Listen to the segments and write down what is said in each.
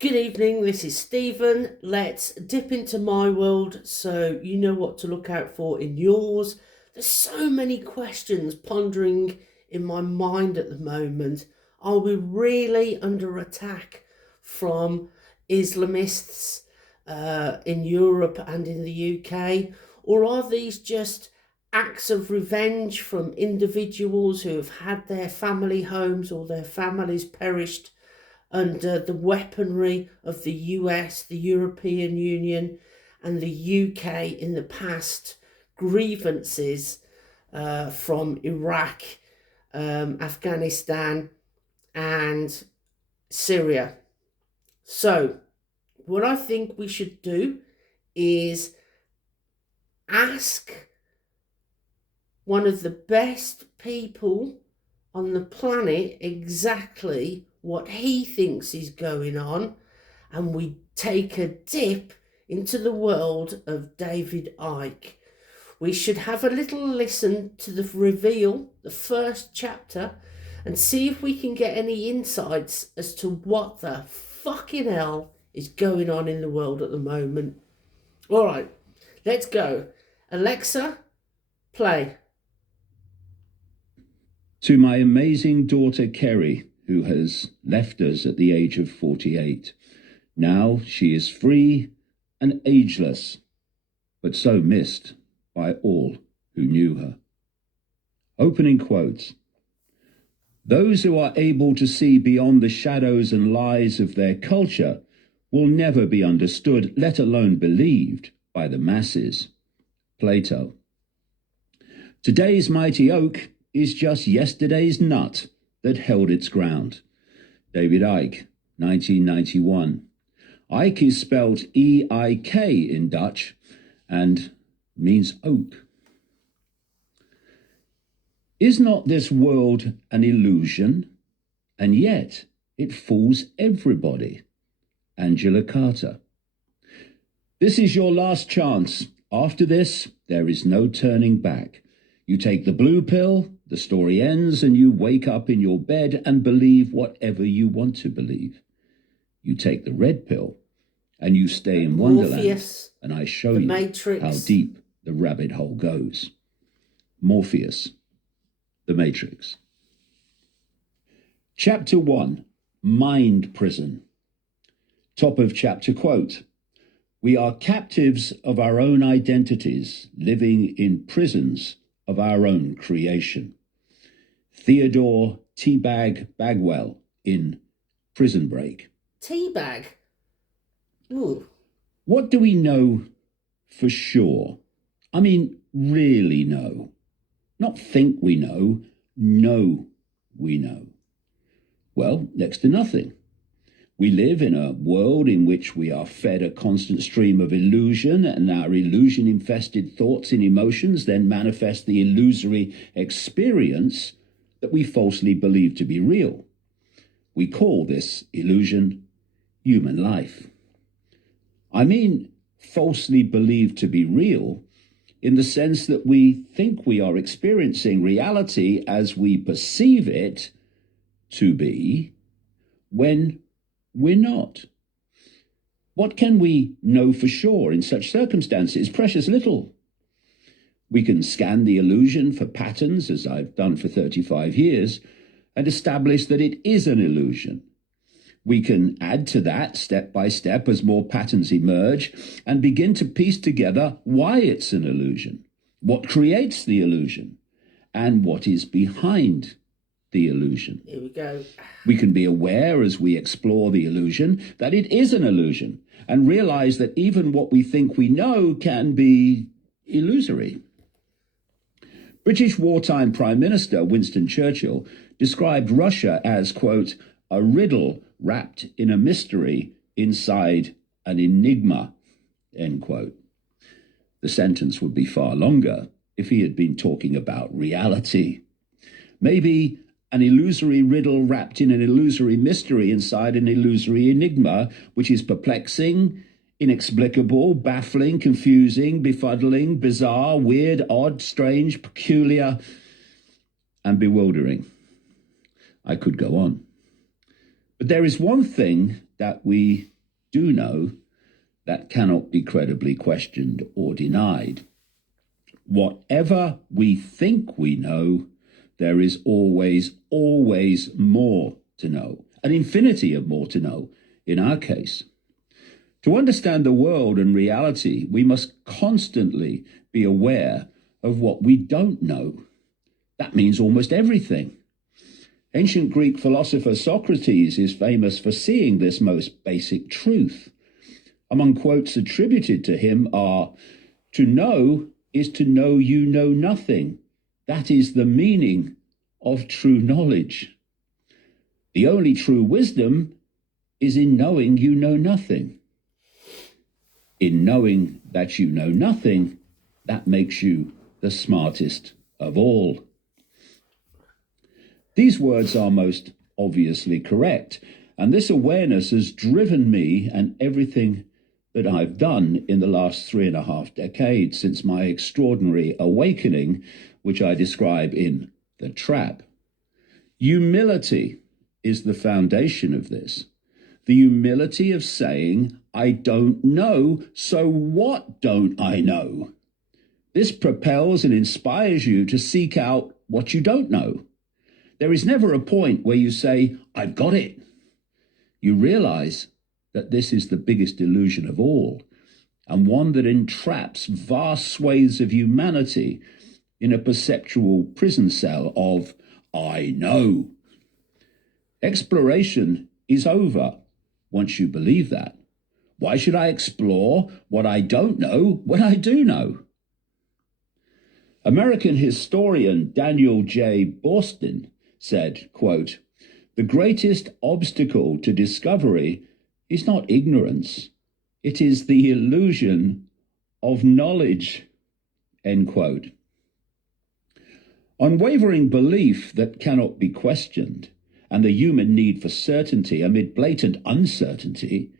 Good evening, this is Stephen. Let's dip into my world so you know what to look out for in yours. There's so many questions pondering in my mind at the moment. Are we really under attack from Islamists in Europe and in the UK? Or are these just acts of revenge from individuals who have had their family homes or their families perished under the weaponry of the US, the European Union, and the UK in the past, grievances from Iraq, Afghanistan, and Syria? So, what I think we should do is ask one of the best people on the planet exactly what he thinks is going on, and we take a dip into the world of David Icke. We should have a little listen to the reveal, the first chapter, and see if we can get any insights as to what the fucking hell is going on in the world at the moment. All right, let's go. Alexa, play. To my amazing daughter Kerry, who has left us at the age of 48. Now she is free and ageless, but so missed by all who knew her. Opening quotes. Those who are able to see beyond the shadows and lies of their culture will never be understood, let alone believed, by the masses. Plato. Today's mighty oak is just yesterday's nut that held its ground. David Icke, 1991. Ike is spelled E-I-K in Dutch and means oak. Is not this world an illusion? And yet it fools everybody. Angela Carter. This is your last chance. After this, there is no turning back. You take the blue pill, the story ends, and you wake up in your bed and believe whatever you want to believe. You take the red pill, and you stay in Wonderland, and I show you Matrix. How deep the rabbit hole goes. Morpheus, The Matrix. Chapter 1, Mind Prison. Top of chapter quote. We are captives of our own identities, living in prisons of our own creation. Theodore Teabag Bagwell in Prison Break. Teabag? Ooh. What do we know for sure? I mean, really know. Not think we know we know. Well, next to nothing. We live in a world in which we are fed a constant stream of illusion, and our illusion-infested thoughts and emotions then manifest the illusory experience that we falsely believe to be real. We call this illusion human life. I mean, falsely believed to be real in the sense that we think we are experiencing reality as we perceive it to be, when we're not. What can we know for sure in such circumstances? Precious little. We can scan the illusion for patterns, as I've done for 35 years, and establish that it is an illusion. We can add to that step by step as more patterns emerge and begin to piece together why it's an illusion, what creates the illusion, and what is behind the illusion. Here we go. We can be aware as we explore the illusion that it is an illusion and realize that even what we think we know can be illusory. British wartime Prime Minister Winston Churchill described Russia as, quote, a riddle wrapped in a mystery inside an enigma, end quote. The sentence would be far longer if he had been talking about reality. Maybe an illusory riddle wrapped in an illusory mystery inside an illusory enigma, which is perplexing, inexplicable, baffling, confusing, befuddling, bizarre, weird, odd, strange, peculiar, and bewildering. I could go on. But there is one thing that we do know that cannot be credibly questioned or denied. Whatever we think we know, there is always more to know, an infinity of more to know in our case. To understand the world and reality, we must constantly be aware of what we don't know. That means almost everything. Ancient Greek philosopher Socrates is famous for seeing this most basic truth. Among quotes attributed to him are, "To know is to know you know nothing. That is the meaning of true knowledge. The only true wisdom is in knowing you know nothing. In knowing that you know nothing, that makes you the smartest of all." These words are most obviously correct, and this awareness has driven me and everything that I've done in the last 3.5 decades since my extraordinary awakening, which I describe in The Trap. Humility is the foundation of this. The humility of saying, I don't know, so what don't I know? This propels and inspires you to seek out what you don't know. There is never a point where you say, I've got it. You realize that this is the biggest illusion of all, and one that entraps vast swathes of humanity in a perceptual prison cell of, I know. Exploration is over once you believe that. Why should I explore what I don't know when I do know? American historian Daniel J. Boorstin said, quote, "The greatest obstacle to discovery is not ignorance, it is the illusion of knowledge," end quote. Unwavering belief that cannot be questioned and the human need for certainty amid blatant uncertainty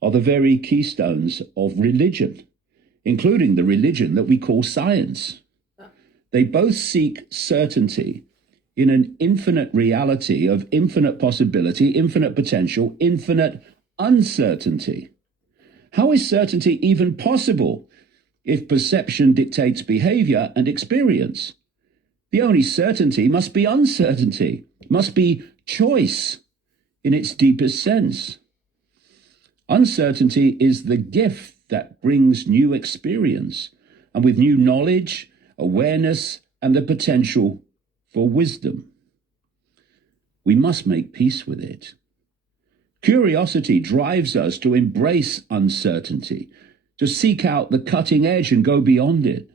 are the very keystones of religion, including the religion that we call science. They both seek certainty in an infinite reality of infinite possibility, infinite potential, infinite uncertainty. How is certainty even possible if perception dictates behavior and experience? The only certainty must be uncertainty, must be choice in its deepest sense. Uncertainty is the gift that brings new experience, and with new knowledge, awareness, and the potential for wisdom. We must make peace with it. Curiosity drives us to embrace uncertainty, to seek out the cutting edge and go beyond it.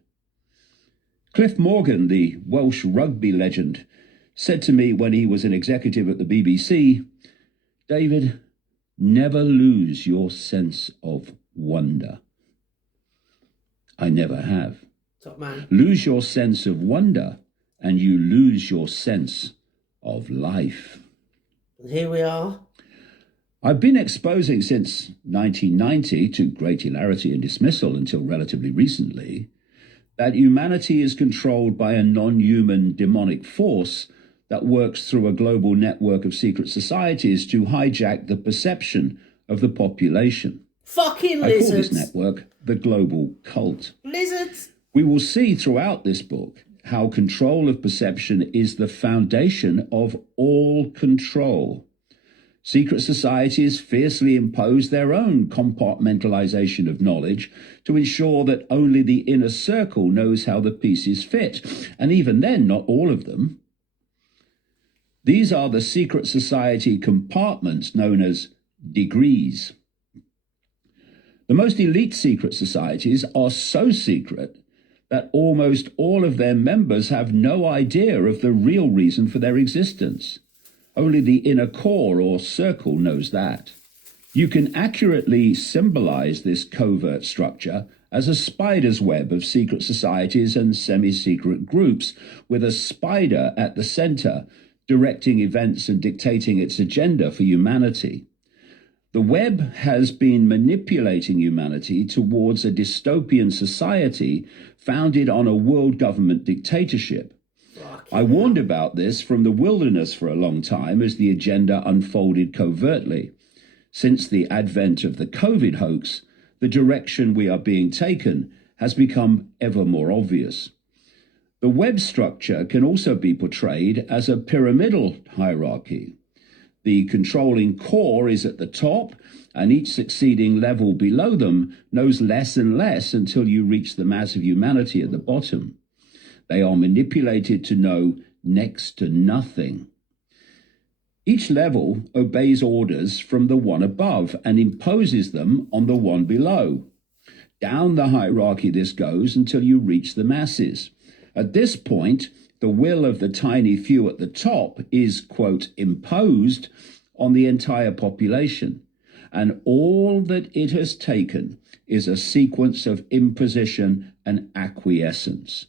Cliff Morgan, the Welsh rugby legend, said to me when he was an executive at the BBC, "David, never lose your sense of wonder." I never have. Top man. Lose your sense of wonder and you lose your sense of life. And here we are. I've been exposing since 1990, to great hilarity and dismissal until relatively recently, that humanity is controlled by a non-human demonic force that works through a global network of secret societies to hijack the perception of the population. Fucking I call lizards. this network the global cult. Lizards. We will see throughout this book how control of perception is the foundation of all control. Secret societies fiercely impose their own compartmentalization of knowledge to ensure that only the inner circle knows how the pieces fit, and even then, not all of them. These are the secret society compartments known as degrees. The most elite secret societies are so secret that almost all of their members have no idea of the real reason for their existence. Only the inner core or circle knows that. You can accurately symbolize this covert structure as a spider's web of secret societies and semi-secret groups, with a spider at the center, directing events and dictating its agenda for humanity. The web has been manipulating humanity towards a dystopian society founded on a world government dictatorship. I warned about this from the wilderness for a long time as the agenda unfolded covertly. Since the advent of the COVID hoax, the direction we are being taken has become ever more obvious. The web structure can also be portrayed as a pyramidal hierarchy. The controlling core is at the top, and each succeeding level below them knows less and less until you reach the mass of humanity at the bottom. They are manipulated to know next to nothing. Each level obeys orders from the one above and imposes them on the one below. Down the hierarchy this goes until you reach the masses. At this point, the will of the tiny few at the top is, quote, imposed on the entire population, and all that it has taken is a sequence of imposition and acquiescence.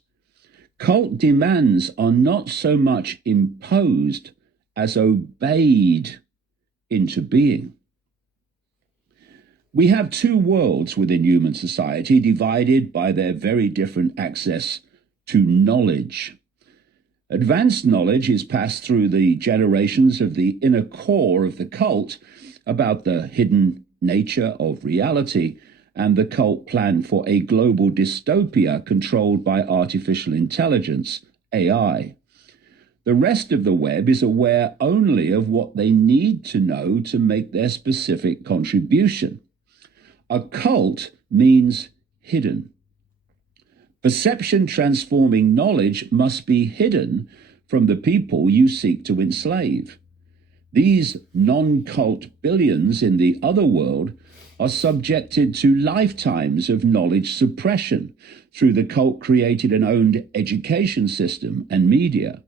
Cult demands are not so much imposed as obeyed into being. We have two worlds within human society divided by their very different access to knowledge. Advanced knowledge is passed through the generations of the inner core of the cult about the hidden nature of reality and the cult plan for a global dystopia controlled by artificial intelligence, AI. The rest of the web is aware only of what they need to know to make their specific contribution. Occult means hidden. Perception transforming knowledge must be hidden from the people you seek to enslave. These non-cult billions in the other world are subjected to lifetimes of knowledge suppression through the cult-created and owned education system and media.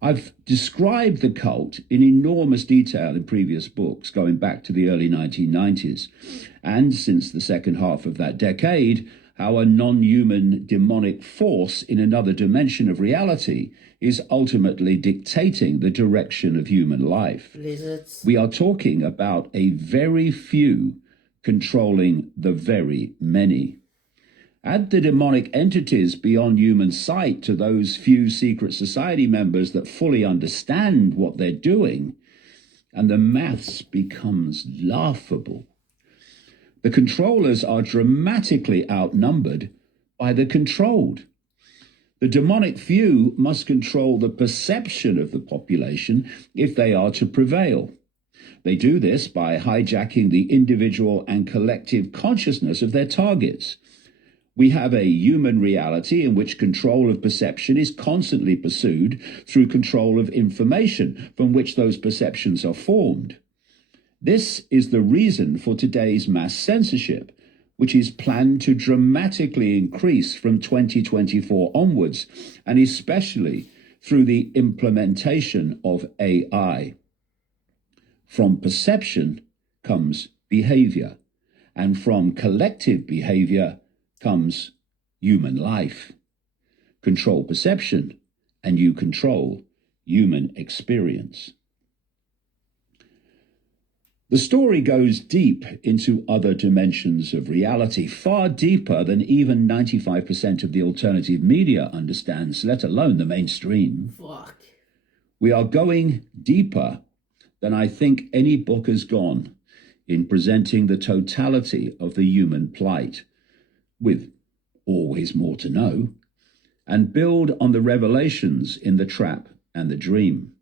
I've described the cult in enormous detail in previous books going back to the early 1990s, and since the second half of that decade, how a non-human demonic force in another dimension of reality is ultimately dictating the direction of human life. Lizards. We are talking about a very few controlling the very many. Add the demonic entities beyond human sight to those few secret society members that fully understand what they're doing, and the maths becomes laughable. The controllers are dramatically outnumbered by the controlled. The demonic few must control the perception of the population if they are to prevail. They do this by hijacking the individual and collective consciousness of their targets. We have a human reality in which control of perception is constantly pursued through control of information from which those perceptions are formed. This is the reason for today's mass censorship, which is planned to dramatically increase from 2024 onwards, and especially through the implementation of AI. From perception comes behavior, and from collective behavior comes human life. Control perception, and you control human experience. The story goes deep into other dimensions of reality, far deeper than even 95% of the alternative media understands, let alone the mainstream. Fuck. We are going deeper than I think any book has gone in presenting the totality of the human plight, with always more to know, and build on the revelations in the trap and the dream.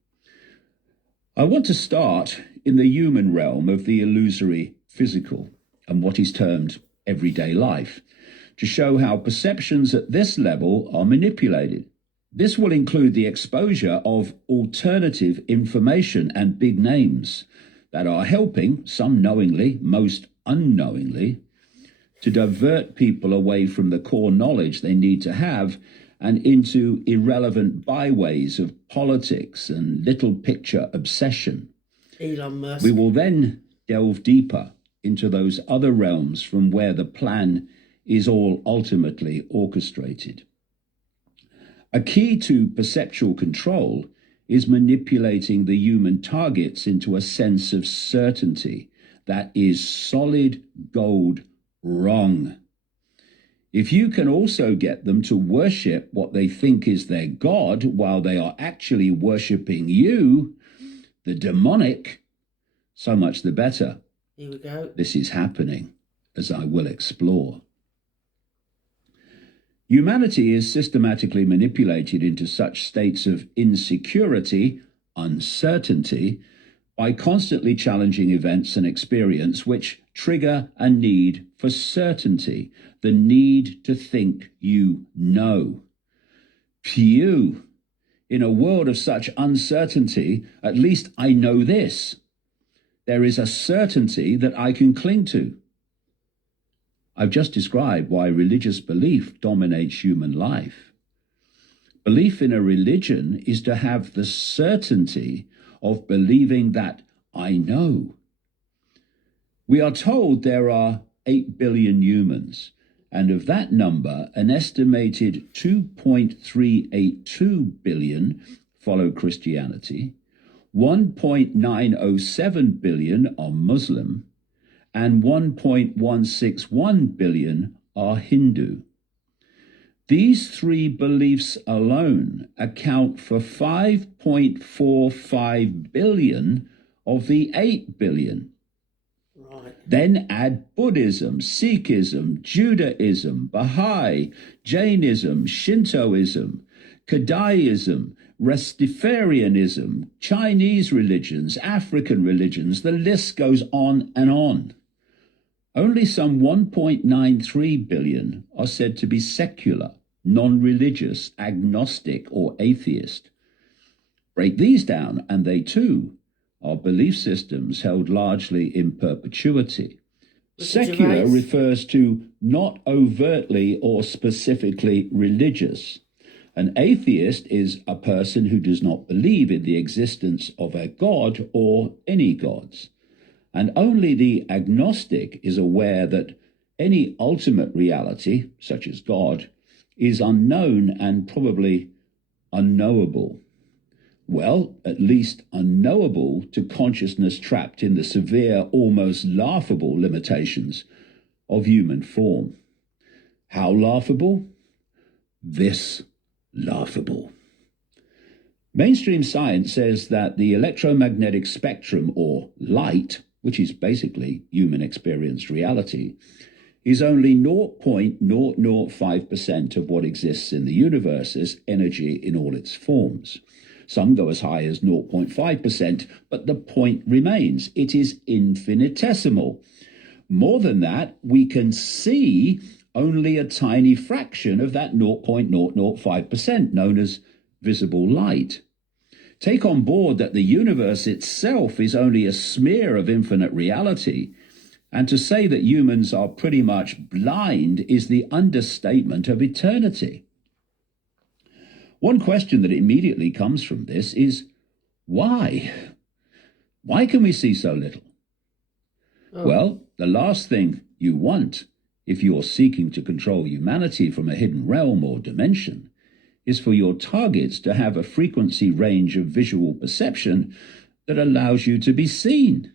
I want to start in the human realm of the illusory physical and what is termed everyday life, to show how perceptions at this level are manipulated. This will include the exposure of alternative information and big names that are helping, some knowingly, most unknowingly, to divert people away from the core knowledge they need to have and into irrelevant byways of politics and little picture obsession. Elon Musk. We will then delve deeper into those other realms from where the plan is all ultimately orchestrated. A key to perceptual control is manipulating the human targets into a sense of certainty that is solid gold wrong. If you can also get them to worship what they think is their God while they are actually worshipping you, the demonic, so much the better. Here we go. This is happening, as I will explore. Humanity is systematically manipulated into such states of insecurity, uncertainty, by constantly challenging events and experience which trigger a need for certainty, the need to think you know. Phew! In a world of such uncertainty, at least I know this. There is a certainty that I can cling to. I've just described why religious belief dominates human life. Belief in a religion is to have the certainty of believing that I know. We are told there are 8 billion humans, and of that number, an estimated 2.382 billion follow Christianity, 1.907 billion are Muslim, and 1.161 billion are Hindu. These three beliefs alone account for 5.45 billion of the 8 billion. Right. Then add Buddhism, Sikhism, Judaism, Baha'i, Jainism, Shintoism, Kadaism, Rastafarianism, Chinese religions, African religions, the list goes on and on. Only some 1.93 billion are said to be secular, non-religious, agnostic, or atheist. Break these down, and they too are belief systems held largely in perpetuity. Secular refers to not overtly or specifically religious. An atheist is a person who does not believe in the existence of a god or any gods. And only the agnostic is aware that any ultimate reality, such as God, is unknown and probably unknowable. Well, at least unknowable to consciousness trapped in the severe, almost laughable limitations of human form. How laughable? This laughable. Mainstream science says that the electromagnetic spectrum, or light, which is basically human experienced reality, is only 0.005% of what exists in the universe as energy in all its forms. Some go as high as 0.5%, but the point remains. It is infinitesimal. More than that, we can see only a tiny fraction of that 0.005%, known as visible light. Take on board that the universe itself is only a smear of infinite reality, and to say that humans are pretty much blind is the understatement of eternity. One question that immediately comes from this is, why? Why can we see so little? Well, the last thing you want, if you're seeking to control humanity from a hidden realm or dimension, is for your targets to have a frequency range of visual perception that allows you to be seen.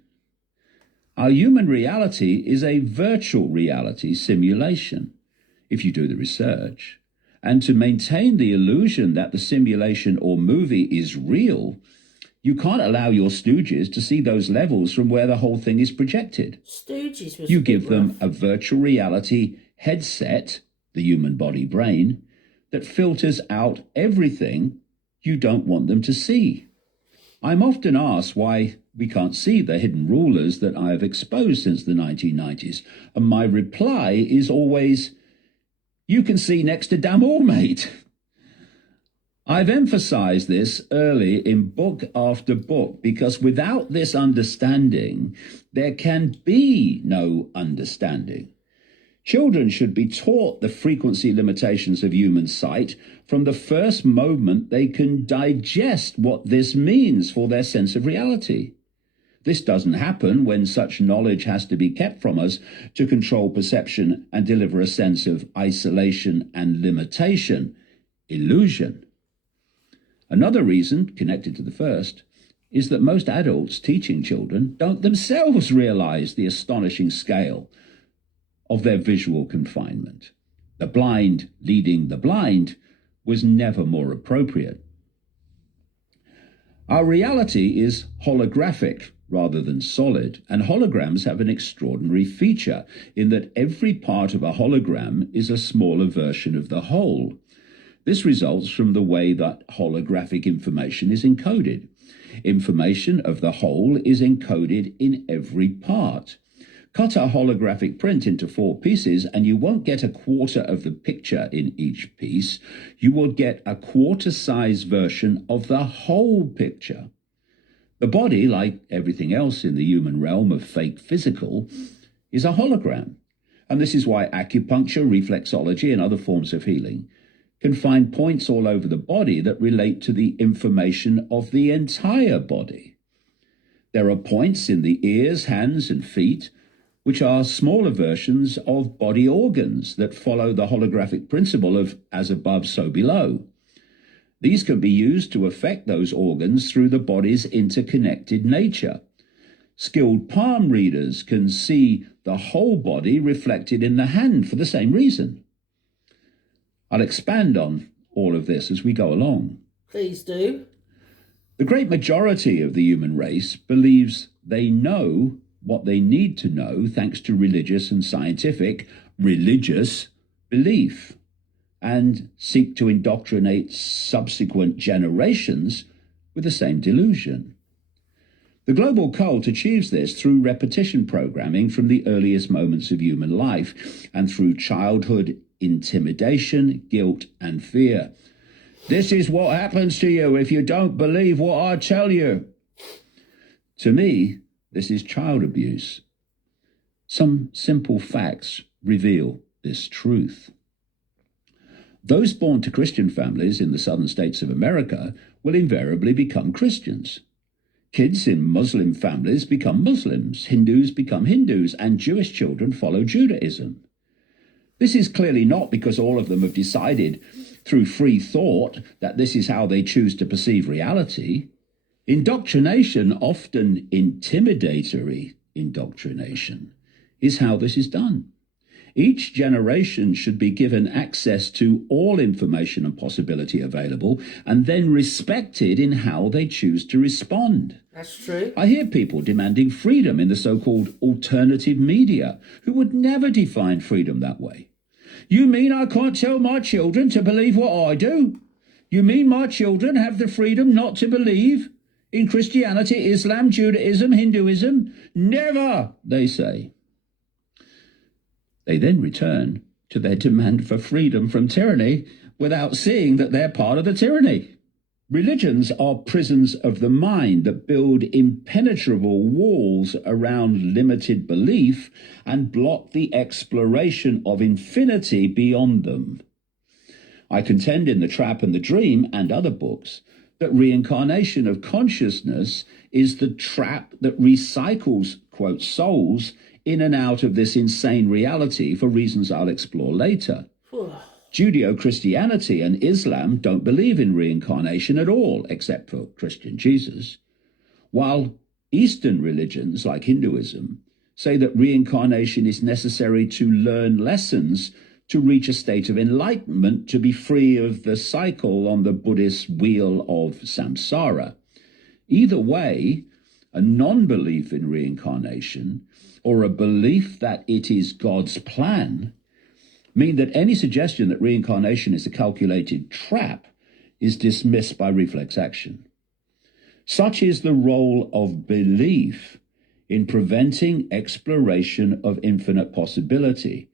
Our human reality is a virtual reality simulation, if you do the research. And to maintain the illusion that the simulation or movie is real, you can't allow your stooges to see those levels from where the whole thing is projected. Stooges was You give them a virtual reality headset, the human body brain, that filters out everything you don't want them to see. I'm often asked why we can't see the hidden rulers that I have exposed since the 1990s, and my reply is always, you can see next to damn all, mate. I've emphasized this early in book after book because without this understanding, there can be no understanding. Children should be taught the frequency limitations of human sight from the first moment they can digest what this means for their sense of reality. This doesn't happen when such knowledge has to be kept from us to control perception and deliver a sense of isolation and limitation, illusion. Another reason, connected to the first, is that most adults teaching children don't themselves realize the astonishing scale of their visual confinement. The blind leading the blind was never more appropriate. Our reality is holographic rather than solid, and holograms have an extraordinary feature in that every part of a hologram is a smaller version of the whole. This results from the way that holographic information is encoded. Information of the whole is encoded in every part. Cut a holographic print into 4 pieces and you won't get a quarter of the picture in each piece. You will get a quarter-size version of the whole picture. The body, like everything else in the human realm of fake physical, is a hologram. And this is why acupuncture, reflexology, and other forms of healing can find points all over the body that relate to the information of the entire body. There are points in the ears, hands, and feet which are smaller versions of body organs that follow the holographic principle of as above, so below. These can be used to affect those organs through the body's interconnected nature. Skilled palm readers can see the whole body reflected in the hand for the same reason. I'll expand on all of this as we go along. Please do. The great majority of the human race believes they know what they need to know thanks to religious and scientific religious belief, and seek to indoctrinate subsequent generations with the same delusion. The global cult achieves this through repetition programming from the earliest moments of human life and through childhood intimidation, guilt, and fear. This is what happens to you if you don't believe what I tell you. To me, this is child abuse. Some simple facts reveal this truth. Those born to Christian families in the southern states of America will invariably become Christians. Kids in Muslim families become Muslims, Hindus become Hindus, and Jewish children follow Judaism. This is clearly not because all of them have decided through free thought that this is how they choose to perceive reality. Indoctrination, often intimidatory indoctrination, is how this is done. Each generation should be given access to all information and possibility available and then respected in how they choose to respond. That's true. I hear people demanding freedom in the so-called alternative media who would never define freedom that way. You mean I can't tell my children to believe what I do? You mean my children have the freedom not to believe in Christianity, Islam, Judaism, Hinduism? Never, they say. They then return to their demand for freedom from tyranny without seeing that they're part of the tyranny. Religions are prisons of the mind that build impenetrable walls around limited belief and block the exploration of infinity beyond them. I contend in The Trap and the Dream and other books that reincarnation of consciousness is the trap that recycles, quote, souls in and out of this insane reality for reasons I'll explore later. Judeo-Christianity and Islam don't believe in reincarnation at all, except for Christian Jesus, while Eastern religions like Hinduism say that reincarnation is necessary to learn lessons to reach a state of enlightenment, to be free of the cycle on the Buddhist wheel of samsara. Either way, a non-belief in reincarnation or a belief that it is God's plan mean that any suggestion that reincarnation is a calculated trap is dismissed by reflex action. Such is the role of belief in preventing exploration of infinite possibility.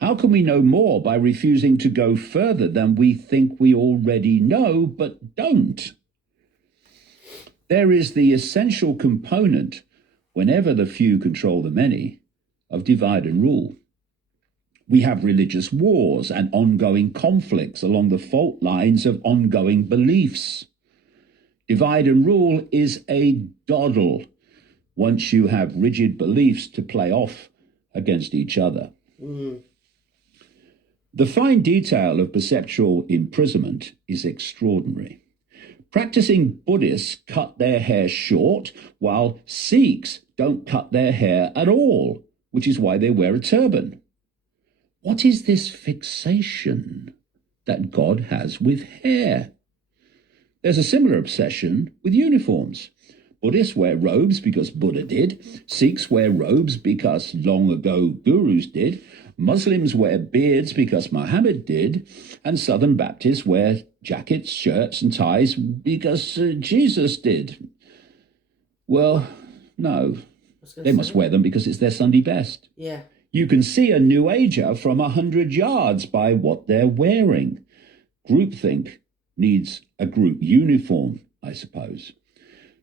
How can we know more by refusing to go further than we think we already know but don't? There is the essential component, whenever the few control the many, of divide and rule. We have religious wars and ongoing conflicts along the fault lines of ongoing beliefs. Divide and rule is a doddle once you have rigid beliefs to play off against each other. The fine detail of perceptual imprisonment is extraordinary. Practicing Buddhists cut their hair short, while Sikhs don't cut their hair at all, which is why they wear a turban. What is this fixation that God has with hair? There's a similar obsession with uniforms. Buddhists wear robes because Buddha did. Sikhs wear robes because long ago gurus did. Muslims wear beards because Muhammad did. And Southern Baptists wear jackets, shirts, and ties because Jesus did. Well, no. They must wear them because it's their Sunday best. Yeah. You can see a New Ager from 100 yards by what they're wearing. Groupthink needs a group uniform, I suppose.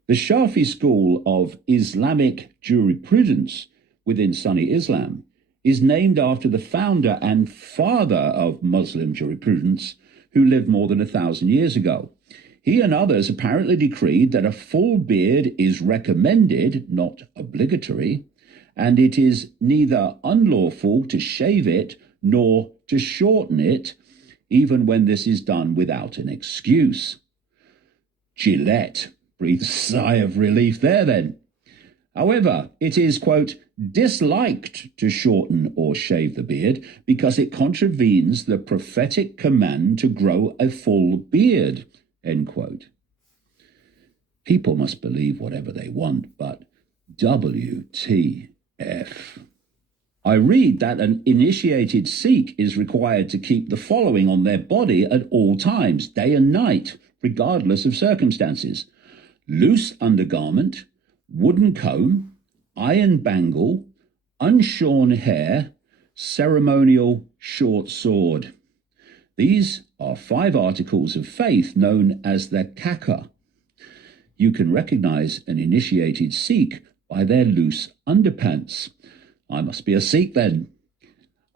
The Shafi school of Islamic jurisprudence within Sunni Islam is named after the founder and father of Muslim jurisprudence, who lived more than 1,000 years ago. He and others apparently decreed that a full beard is recommended, not obligatory, and it is neither unlawful to shave it nor to shorten it, even when this is done without an excuse. Gillette breathes a sigh of relief there then. However, it is, quote, disliked to shorten or shave the beard because it contravenes the prophetic command to grow a full beard, end quote. People must believe whatever they want, but WTF. I read that an initiated Sikh is required to keep the following on their body at all times, day and night, regardless of circumstances: loose undergarment, wooden comb, iron bangle, unshorn hair, ceremonial short sword. These are 5 articles of faith known as the Kaka. You can recognize an initiated Sikh by their loose underpants. I must be a Sikh then.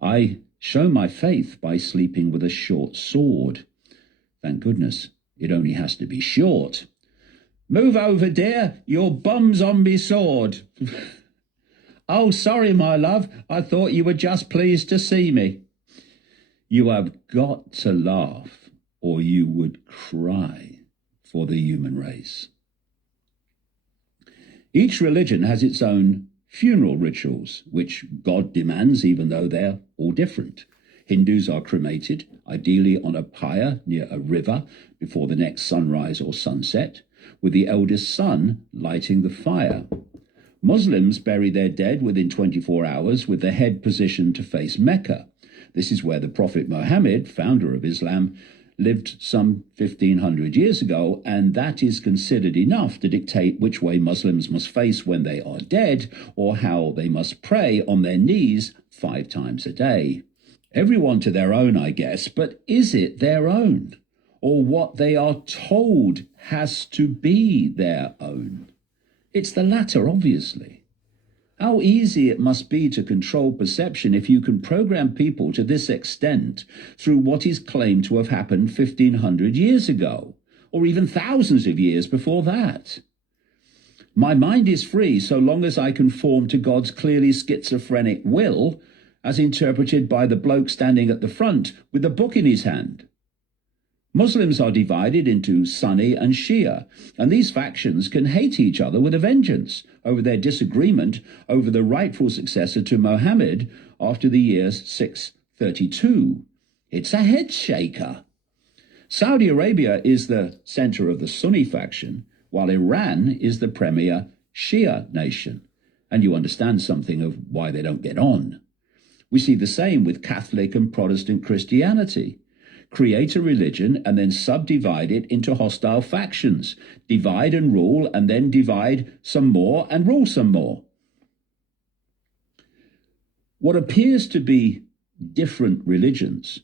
I show my faith by sleeping with a short sword. Thank goodness, it only has to be short. Move over, dear, your bum's on me sword. Oh, sorry, my love, I thought you were just pleased to see me. You have got to laugh, or you would cry for the human race. Each religion has its own funeral rituals, which God demands, even though they're all different. Hindus are cremated, ideally on a pyre near a river before the next sunrise or sunset, with the eldest son lighting the fire. Muslims bury their dead within 24 hours with the head positioned to face Mecca. This is where the Prophet Muhammad, founder of Islam, lived some 1,500 years ago, and that is considered enough to dictate which way Muslims must face when they are dead, or how they must pray on their knees 5 times a day. Everyone to their own, I guess, but is it their own? Or what they are told has to be their own? It's the latter, obviously. How easy it must be to control perception if you can program people to this extent through what is claimed to have happened 1,500 years ago, or even thousands of years before that. My mind is free so long as I conform to God's clearly schizophrenic will, as interpreted by the bloke standing at the front with the book in his hand. Muslims are divided into Sunni and Shia, and these factions can hate each other with a vengeance over their disagreement over the rightful successor to Muhammad after the year 632. It's a head shaker. Saudi Arabia is the center of the Sunni faction, while Iran is the premier Shia nation, and you understand something of why they don't get on. We see the same with Catholic and Protestant Christianity. Create a religion and then subdivide it into hostile factions, divide and rule, and then divide some more and rule some more. What appears to be different religions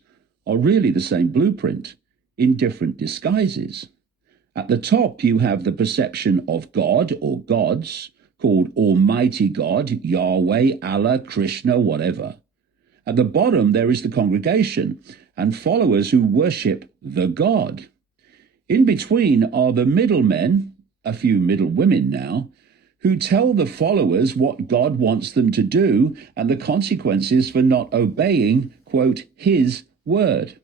are really the same blueprint in different disguises. At the top, you have the perception of God or gods, called Almighty God, Yahweh, Allah, Krishna, whatever. At the bottom, there is the congregation and followers who worship the God. In between are the middlemen, a few middle women now, who tell the followers what God wants them to do and the consequences for not obeying, quote, his word.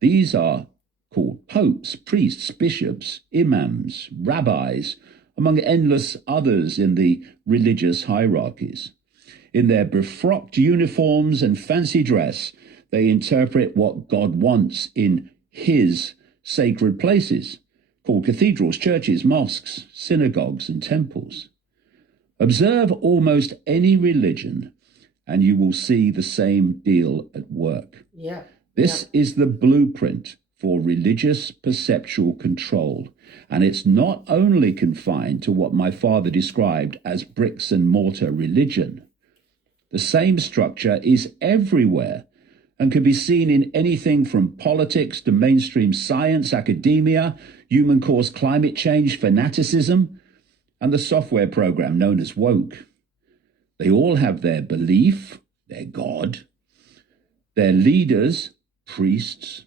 These are called popes, priests, bishops, imams, rabbis, among endless others in the religious hierarchies. In their befrocked uniforms and fancy dress, they interpret what God wants in his sacred places, called cathedrals, churches, mosques, synagogues, and temples. Observe almost any religion, and you will see the same deal at work. Yeah. This is the blueprint for religious perceptual control, and it's not only confined to what my father described as bricks and mortar religion. The same structure is everywhere and can be seen in anything from politics to mainstream science, academia, human caused climate change, fanaticism, and the software program known as woke. They all have their belief, their God, their leaders, priests,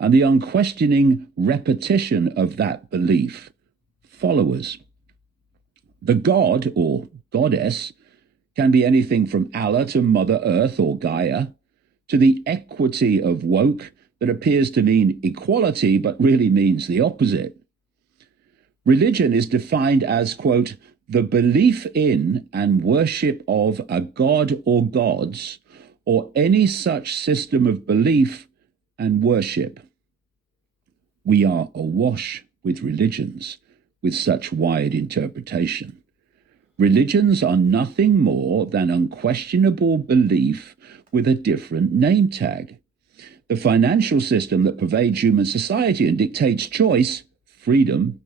and the unquestioning repetition of that belief, followers. The God or goddess can be anything from Allah to Mother Earth or Gaia, to the equity of woke that appears to mean equality but really means the opposite. Religion is defined as, quote, the belief in and worship of a god or gods, or any such system of belief and worship. We are awash with religions with such wide interpretation. Religions are nothing more than unquestionable belief with a different name tag. The financial system that pervades human society and dictates choice, freedom,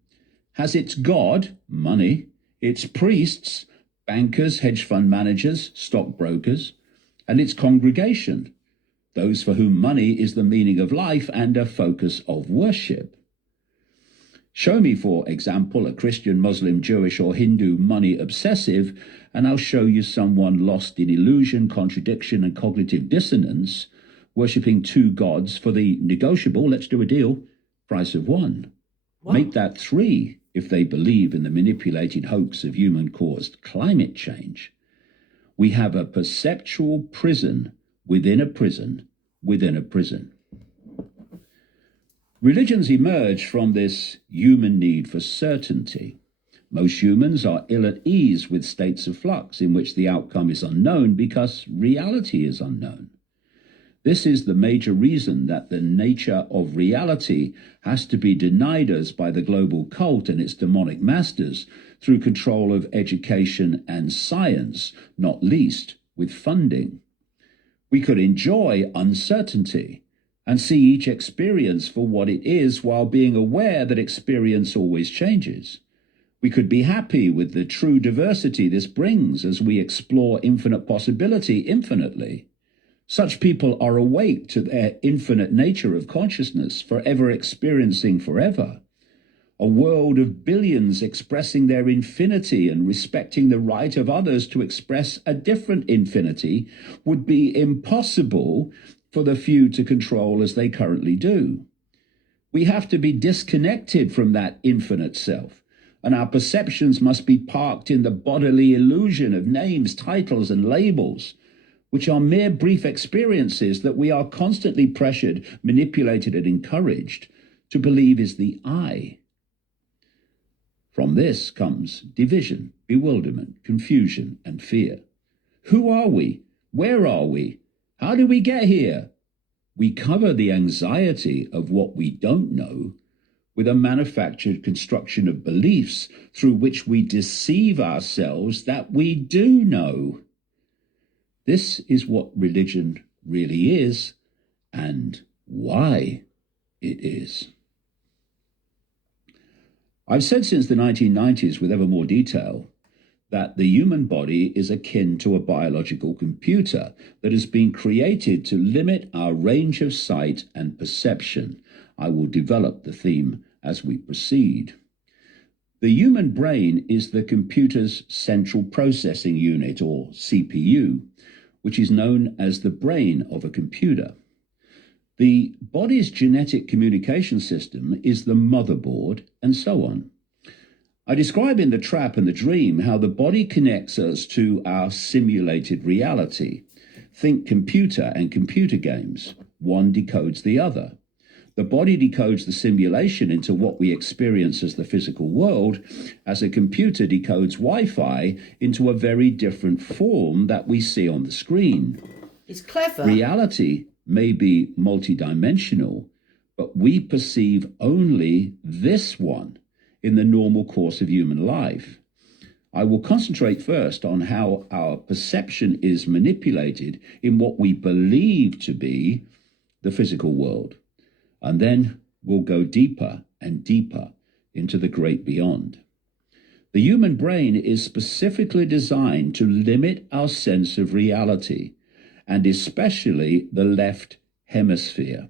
has its God, money, its priests, bankers, hedge fund managers, stockbrokers, and its congregation, those for whom money is the meaning of life and a focus of worship. Show me, for example, a Christian, Muslim, Jewish, or Hindu money obsessive, and I'll show you someone lost in illusion, contradiction, and cognitive dissonance, worshipping two gods for the negotiable, let's do a deal, price of one. Wow. Make that three if they believe in the manipulated hoax of human-caused climate change. We have a perceptual prison within a prison within a prison. Religions emerge from this human need for certainty. Most humans are ill at ease with states of flux in which the outcome is unknown because reality is unknown. This is the major reason that the nature of reality has to be denied us by the global cult and its demonic masters through control of education and science, not least with funding. We could enjoy uncertainty and see each experience for what it is while being aware that experience always changes. We could be happy with the true diversity this brings as we explore infinite possibility infinitely. Such people are awake to their infinite nature of consciousness, forever experiencing forever. A world of billions expressing their infinity and respecting the right of others to express a different infinity would be impossible for the few to control as they currently do. We have to be disconnected from that infinite self, and our perceptions must be parked in the bodily illusion of names, titles, and labels, which are mere brief experiences that we are constantly pressured, manipulated, and encouraged to believe is the I. From this comes division, bewilderment, confusion, and fear. Who are we? Where are we? How do we get here? We cover the anxiety of what we don't know with a manufactured construction of beliefs through which we deceive ourselves that we do know. This is what religion really is and why it is. I've said since the 1990s with ever more detail that the human body is akin to a biological computer that has been created to limit our range of sight and perception. I will develop the theme as we proceed. The human brain is the computer's central processing unit, or CPU, which is known as the brain of a computer. The body's genetic communication system is the motherboard, and so on. I describe in The Trap and the Dream how the body connects us to our simulated reality. Think computer and computer games. One decodes the other. The body decodes the simulation into what we experience as the physical world, as a computer decodes Wi-Fi into a very different form that we see on the screen. It's clever. Reality may be multidimensional, but we perceive only this one in the normal course of human life. I will concentrate first on how our perception is manipulated in what we believe to be the physical world, and then we'll go deeper and deeper into the great beyond. The human brain is specifically designed to limit our sense of reality, and especially the left hemisphere.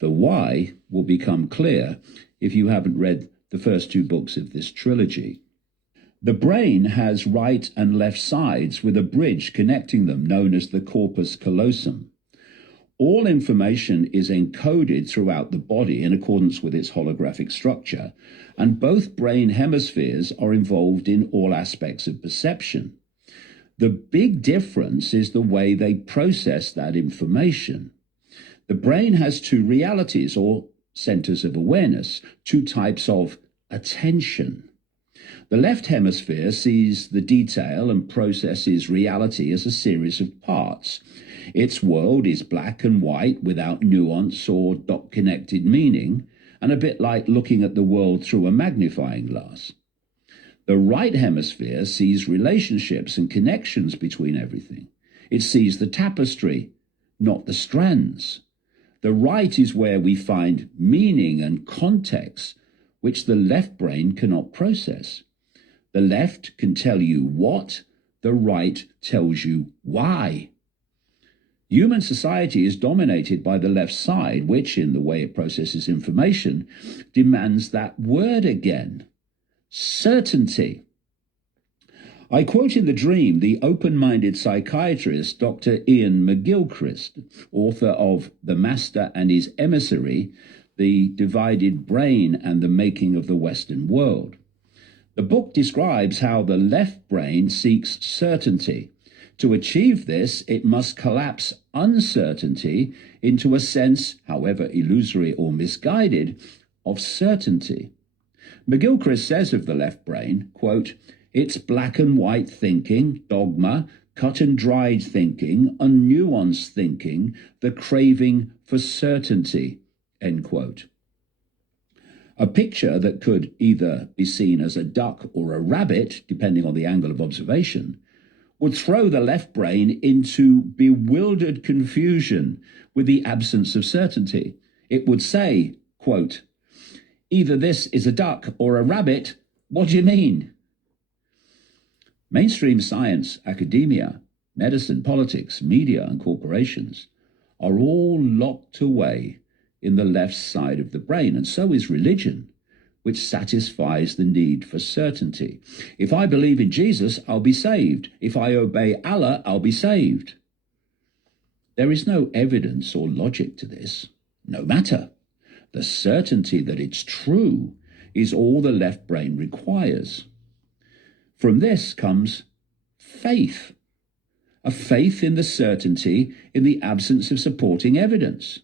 The why will become clear if you haven't read the first two books of this trilogy. The brain has right and left sides with a bridge connecting them known as the corpus callosum. All information is encoded throughout the body in accordance with its holographic structure, and both brain hemispheres are involved in all aspects of perception. The big difference is the way they process that information. The brain has two realities, or centers of awareness, two types of attention. The left hemisphere sees the detail and processes reality as a series of parts. Its world is black and white without nuance or dot-connected meaning, and a bit like looking at the world through a magnifying glass. The right hemisphere sees relationships and connections between everything. It sees the tapestry, not the strands. The right is where we find meaning and context, which the left brain cannot process. The left can tell you what, the right tells you why. Human society is dominated by the left side, which, in the way it processes information, demands that word again: certainty. I quote in The Dream the open-minded psychiatrist Dr. Ian McGilchrist, author of The Master and His Emissary, The Divided Brain and the Making of the Western World. The book describes how the left brain seeks certainty. To achieve this, it must collapse uncertainty into a sense, however illusory or misguided, of certainty. McGilchrist says of the left brain, quote, "It's black and white thinking, dogma, cut and dried thinking, unnuanced thinking, the craving for certainty," end quote. A picture that could either be seen as a duck or a rabbit, depending on the angle of observation, would throw the left brain into bewildered confusion with the absence of certainty. It would say, quote, "Either this is a duck or a rabbit. What do you mean?" Mainstream science, academia, medicine, politics, media, and corporations are all locked away in the left side of the brain, and so is religion, which satisfies the need for certainty. If I believe in Jesus, I'll be saved. If I obey Allah, I'll be saved. There is no evidence or logic to this. No matter. The certainty that it's true is all the left brain requires. From this comes faith, a faith in the certainty in the absence of supporting evidence.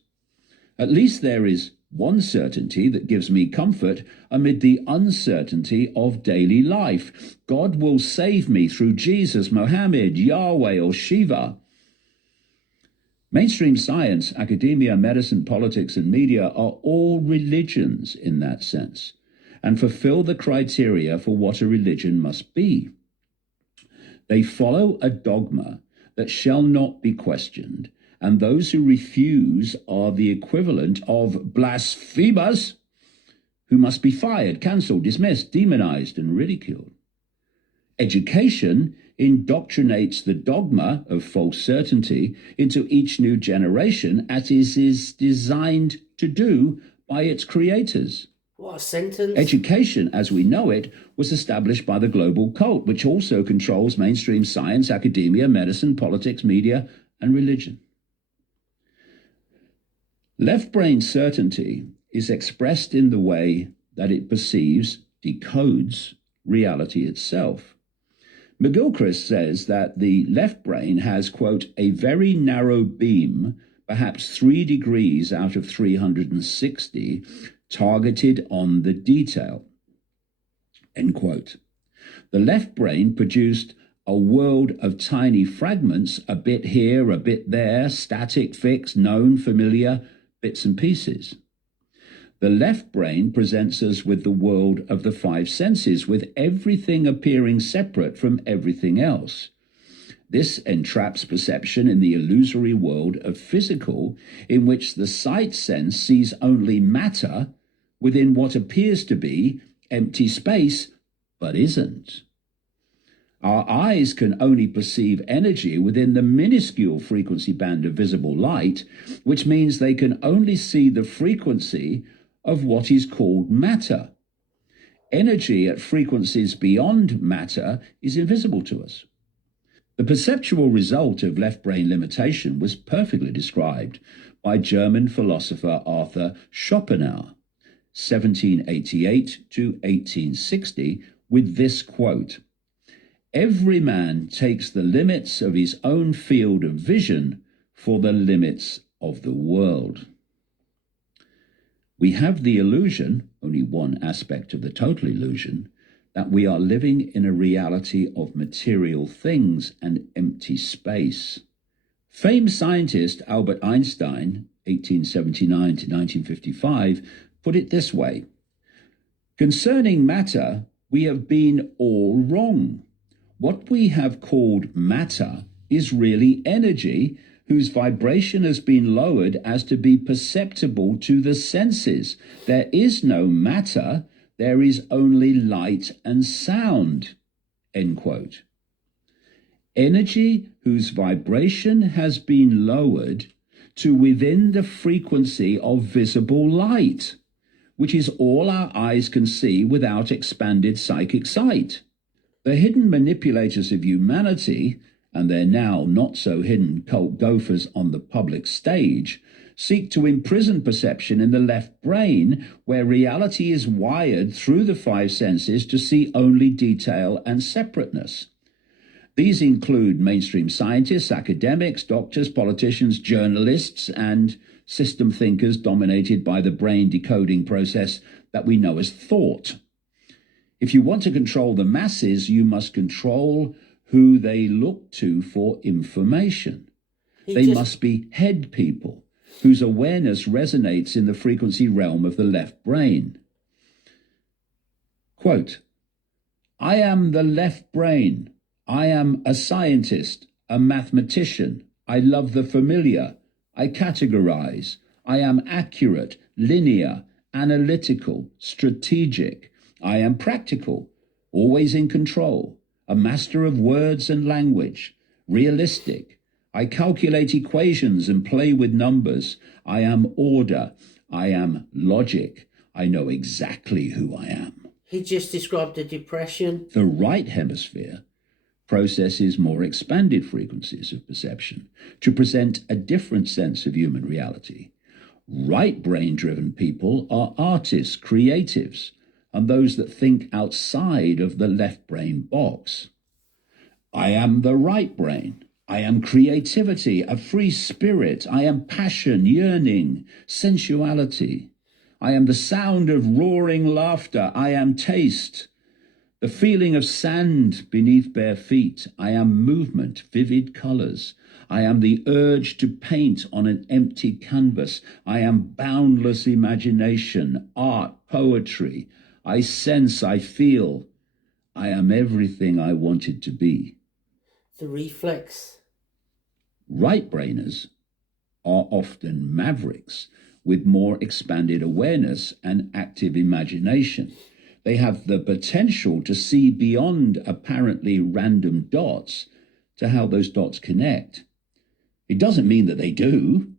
At least there is one certainty that gives me comfort amid the uncertainty of daily life. God will save me through Jesus, Mohammed, Yahweh, or Shiva. Mainstream science, academia, medicine, politics, and media are all religions in that sense, and fulfill the criteria for what a religion must be. They follow a dogma that shall not be questioned, and those who refuse are the equivalent of blasphemers, who must be fired, cancelled, dismissed, demonized, and ridiculed. Education indoctrinates the dogma of false certainty into each new generation, as it is designed to do by its creators. What a sentence. Education, as we know it, was established by the global cult, which also controls mainstream science, academia, medicine, politics, media, and religion. Left brain certainty is expressed in the way that it perceives, decodes reality itself. McGilchrist says that the left brain has, quote, "a very narrow beam, perhaps 3 degrees out of 360, targeted on the detail," end quote. The left brain produced a world of tiny fragments, a bit here, a bit there, static, fixed, known, familiar, bits and pieces. The left brain presents us with the world of the five senses, with everything appearing separate from everything else. This entraps perception in the illusory world of physical, in which the sight sense sees only matter within what appears to be empty space, but isn't. Our eyes can only perceive energy within the minuscule frequency band of visible light, which means they can only see the frequency of what is called matter. Energy at frequencies beyond matter is invisible to us. The perceptual result of left brain limitation was perfectly described by German philosopher Arthur Schopenhauer, 1788 to 1860, with this quote: "Every man takes the limits of his own field of vision for the limits of the world." We have the illusion, only one aspect of the total illusion, that we are living in a reality of material things and empty space. Famed scientist Albert Einstein, 1879 to 1955, put it this way: "Concerning matter, we have been all wrong. What we have called matter is really energy whose vibration has been lowered as to be perceptible to the senses. There is no matter, there is only light and sound." End quote. Energy whose vibration has been lowered to within the frequency of visible light, which is all our eyes can see without expanded psychic sight. The hidden manipulators of humanity, and their now not so hidden cult gophers on the public stage, seek to imprison perception in the left brain, where reality is wired through the five senses to see only detail and separateness. These include mainstream scientists, academics, doctors, politicians, journalists, and system thinkers dominated by the brain decoding process that we know as thought. If you want to control the masses, you must control who they look to for information. They must be head people whose awareness resonates in the frequency realm of the left brain. Quote, "I am the left brain. I am a scientist, a mathematician. I love the familiar. I categorize. I am accurate, linear, analytical, strategic. I am practical, always in control, a master of words and language, realistic. I calculate equations and play with numbers. I am order. I am logic. I know exactly who I am." He just described the depression. The right hemisphere processes more expanded frequencies of perception to present a different sense of human reality. Right brain-driven people are artists, creatives, and those that think outside of the left brain box. I am the right brain. I am creativity, a free spirit. I am passion, yearning, sensuality. I am the sound of roaring laughter. I am taste, the feeling of sand beneath bare feet. I am movement, vivid colors. I am the urge to paint on an empty canvas. I am boundless imagination, art, poetry. I sense, I feel. I am everything I wanted to be. The reflex. Right-brainers are often mavericks with more expanded awareness and active imagination. They have the potential to see beyond apparently random dots to how those dots connect. It doesn't mean that they do.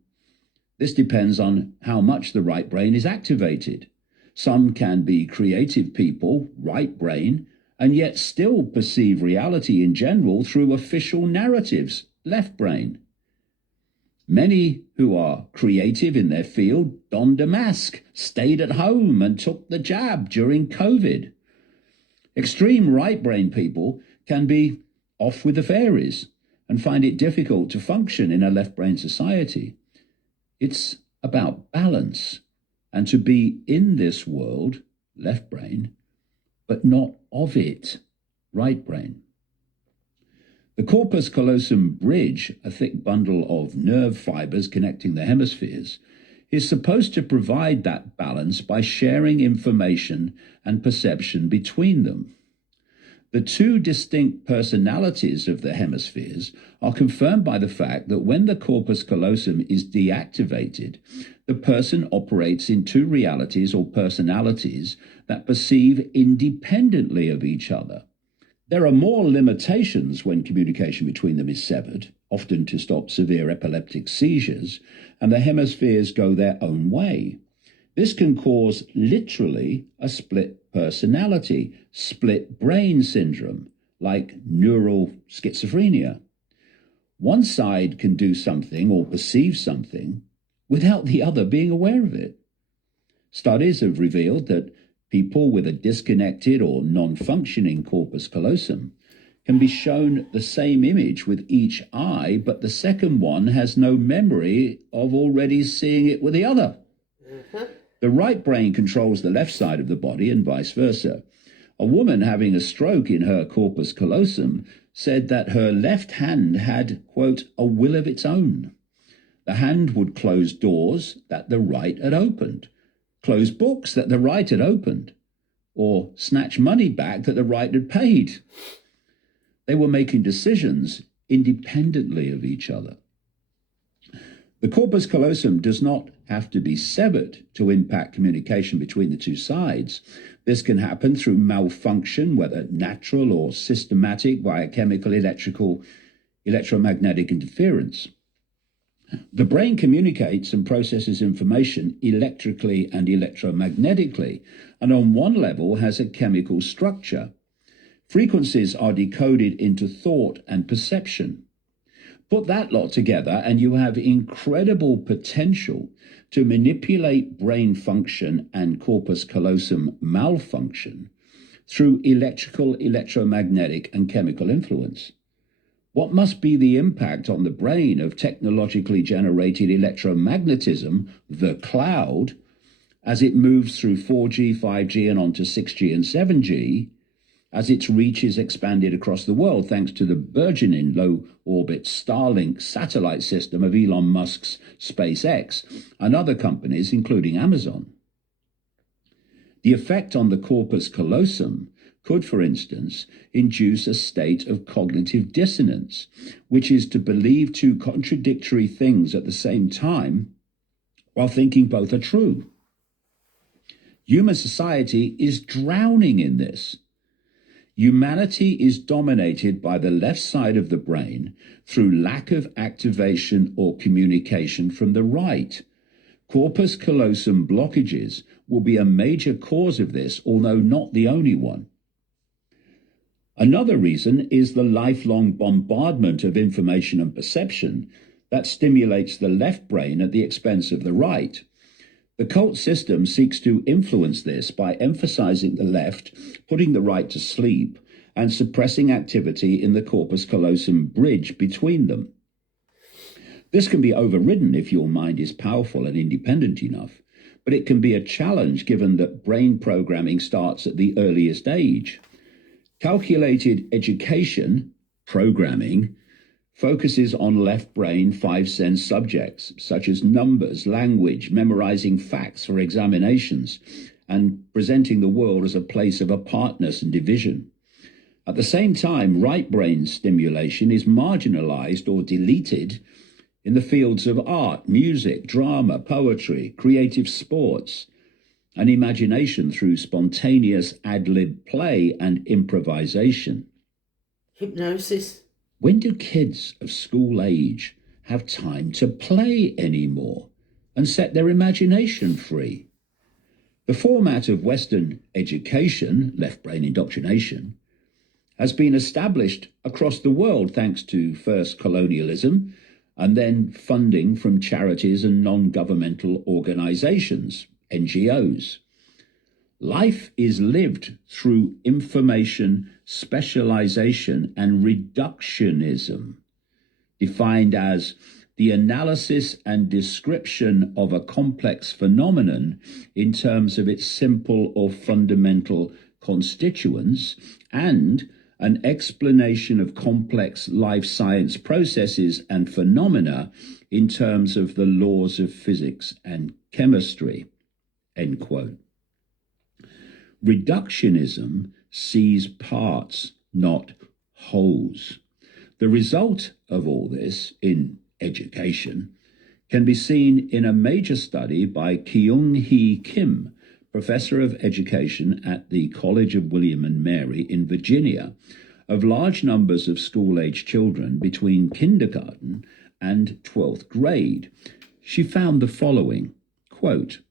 This depends on how much the right brain is activated. Some can be creative people, right brain, and yet still perceive reality in general through official narratives, left brain. Many who are creative in their field donned a mask, stayed at home, and took the jab during COVID. Extreme right brain people can be off with the fairies and find it difficult to function in a left brain society. It's about balance and to be in this world, left brain, but not of it, right brain. The corpus callosum bridge, a thick bundle of nerve fibers connecting the hemispheres, is supposed to provide that balance by sharing information and perception between them. The two distinct personalities of the hemispheres are confirmed by the fact that when the corpus callosum is deactivated, the person operates in two realities or personalities that perceive independently of each other. There are more limitations when communication between them is severed, often to stop severe epileptic seizures, and the hemispheres go their own way. This can cause literally a split personality, split brain syndrome, like neural schizophrenia. One side can do something or perceive something without the other being aware of it. Studies have revealed that people with a disconnected or non-functioning corpus callosum can be shown the same image with each eye, but the second one has no memory of already seeing it with the other. The right brain controls the left side of the body and vice versa. A woman having a stroke in her corpus callosum said that her left hand had, quote, a will of its own. The hand would close doors that the right had opened, close books that the right had opened, or snatch money back that the right had paid. They were making decisions independently of each other. The corpus callosum does not have to be severed to impact communication between the two sides. This can happen through malfunction, whether natural or systematic, via chemical, electrical, electromagnetic interference. The brain communicates and processes information electrically and electromagnetically, and on one level has a chemical structure. Frequencies are decoded into thought and perception. Put that lot together and you have incredible potential to manipulate brain function and corpus callosum malfunction through electrical, electromagnetic, and chemical influence. What must be the impact on the brain of technologically generated electromagnetism, the cloud, as it moves through 4G, 5G, and onto 6G and 7G, as its reach is expanded across the world thanks to the burgeoning low-orbit Starlink satellite system of Elon Musk's SpaceX and other companies, including Amazon. The effect on the corpus callosum could, for instance, induce a state of cognitive dissonance, which is to believe two contradictory things at the same time while thinking both are true. Human society is drowning in this. Humanity is dominated by the left side of the brain through lack of activation or communication from the right. Corpus callosum blockages will be a major cause of this, although not the only one. Another reason is the lifelong bombardment of information and perception that stimulates the left brain at the expense of the right. The cult system seeks to influence this by emphasizing the left, putting the right to sleep, and suppressing activity in the corpus callosum bridge between them. This can be overridden if your mind is powerful and independent enough, but it can be a challenge given that brain programming starts at the earliest age. Calculated education, programming, focuses on left brain five-sense subjects, such as numbers, language, memorizing facts for examinations, and presenting the world as a place of apartness and division. At the same time, right brain stimulation is marginalized or deleted in the fields of art, music, drama, poetry, creative sports, and imagination through spontaneous ad-lib play and improvisation. Hypnosis. When do kids of school age have time to play anymore and set their imagination free? The format of Western education, left brain indoctrination, has been established across the world thanks to first colonialism and then funding from charities and non-governmental organizations, NGOs. Life is lived through information specialization and reductionism, defined as the analysis and description of a complex phenomenon in terms of its simple or fundamental constituents, and an explanation of complex life science processes and phenomena in terms of the laws of physics and chemistry, end quote. Reductionism sees parts, not wholes. The result of all this in education can be seen in a major study by Kyung-hee Kim, professor of education at the College of William and Mary in Virginia, of large numbers of school-age children between kindergarten and 12th grade. She found the following, quote,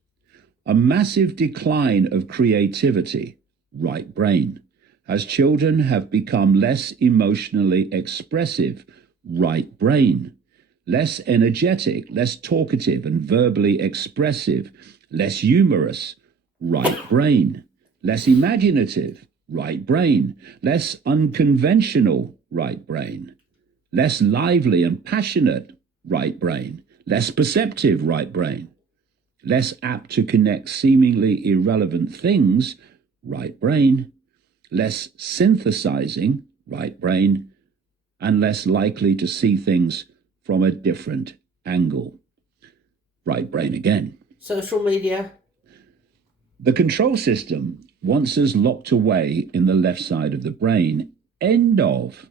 "A massive decline of creativity, right brain, as children have become less emotionally expressive, right brain, less energetic, less talkative and verbally expressive, less humorous, right brain, less imaginative, right brain, less unconventional, right brain, less lively and passionate, right brain, less perceptive, right brain, less apt to connect seemingly irrelevant things, right brain, less synthesizing, right brain, and less likely to see things from a different angle, right brain again." Social media. The control system wants us locked away in the left side of the brain. End of.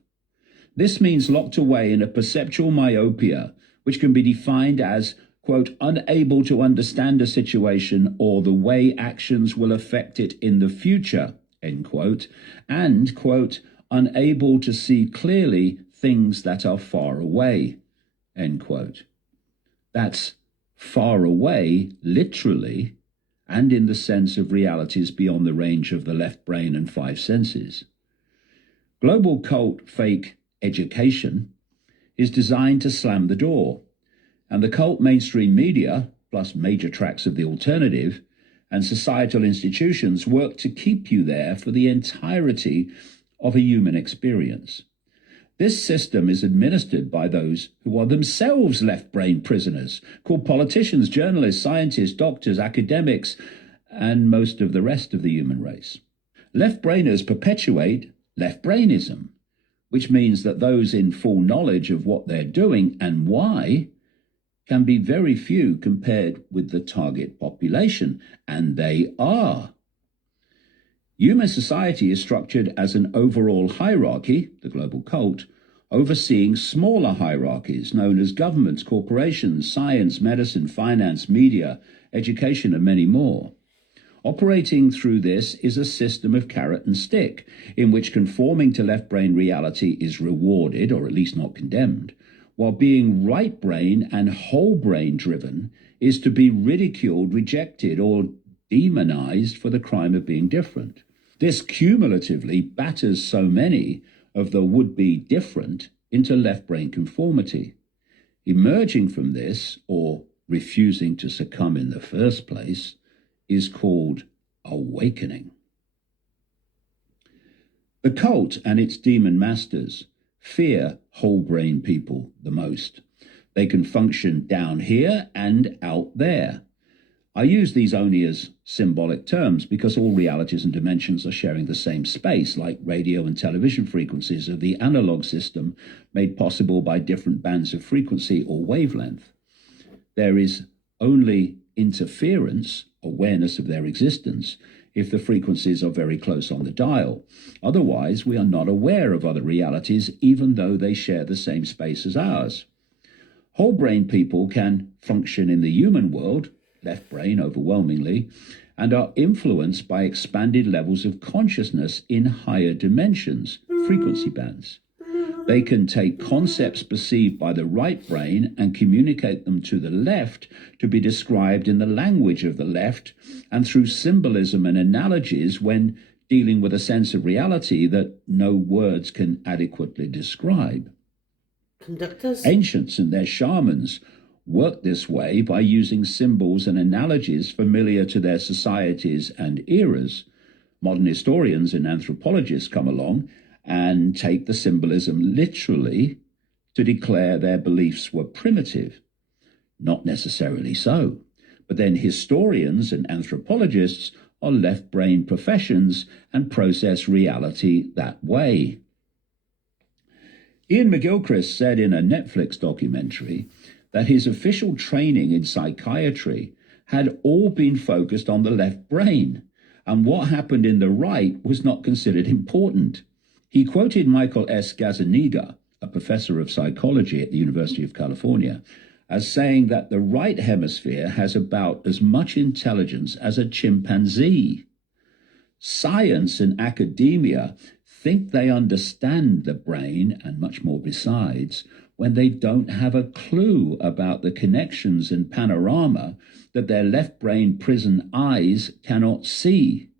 This means locked away in a perceptual myopia, which can be defined as, quote, "unable to understand a situation or the way actions will affect it in the future," end quote, and, quote, "unable to see clearly things that are far away," end quote. That's far away, literally, and in the sense of realities beyond the range of the left brain and five senses. Global cult fake education is designed to slam the door, and the cult mainstream media, plus major tracts of the alternative, and societal institutions work to keep you there for the entirety of a human experience. This system is administered by those who are themselves left-brain prisoners, called politicians, journalists, scientists, doctors, academics, and most of the rest of the human race. Left-brainers perpetuate left-brainism, which means that those in full knowledge of what they're doing and why can be very few compared with the target population, and they are. Human society is structured as an overall hierarchy, the global cult, overseeing smaller hierarchies known as governments, corporations, science, medicine, finance, media, education, and many more. Operating through this is a system of carrot and stick, in which conforming to left brain reality is rewarded, or at least not condemned, while being right brain and whole brain driven is to be ridiculed, rejected, or demonized for the crime of being different. This cumulatively batters so many of the would-be different into left brain conformity. Emerging from this, or refusing to succumb in the first place, is called awakening. The cult and its demon masters fear whole brain people the most. They can function down here and out there. I use these only as symbolic terms because all realities and dimensions are sharing the same space, like radio and television frequencies of the analog system made possible by different bands of frequency or wavelength. There is only interference, awareness of their existence, if the frequencies are very close on the dial. Otherwise, we are not aware of other realities, even though they share the same space as ours. Whole brain people can function in the human world, left brain overwhelmingly, and are influenced by expanded levels of consciousness in higher dimensions, frequency bands. They can take concepts perceived by the right brain and communicate them to the left to be described in the language of the left and through symbolism and analogies when dealing with a sense of reality that no words can adequately describe. Conductors. Ancients and their shamans worked this way by using symbols and analogies familiar to their societies and eras. Modern historians and anthropologists come along and take the symbolism literally to declare their beliefs were primitive. Not necessarily so, but then historians and anthropologists are left-brain professions and process reality that way. Ian McGilchrist said in a Netflix documentary that his official training in psychiatry had all been focused on the left brain, and what happened in the right was not considered important. He quoted Michael S. Gazzaniga, a professor of psychology at the University of California, as saying that the right hemisphere has about as much intelligence as a chimpanzee. Science and academia think they understand the brain and much more besides when they don't have a clue about the connections and panorama that their left brain prison eyes cannot see.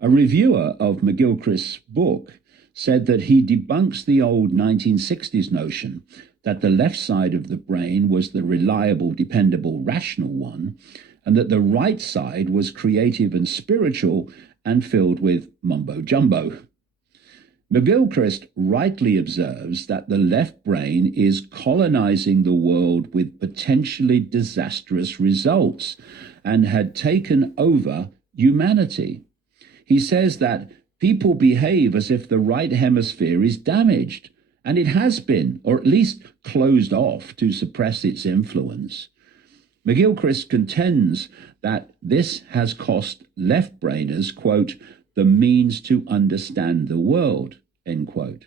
A reviewer of McGilchrist's book said that he debunks the old 1960s notion that the left side of the brain was the reliable, dependable, rational one, and that the right side was creative and spiritual and filled with mumbo-jumbo. McGilchrist rightly observes that the left brain is colonizing the world with potentially disastrous results and had taken over humanity. He says that people behave as if the right hemisphere is damaged, and it has been, or at least closed off to suppress its influence. McGilchrist contends that this has cost left-brainers, quote, the means to understand the world, end quote.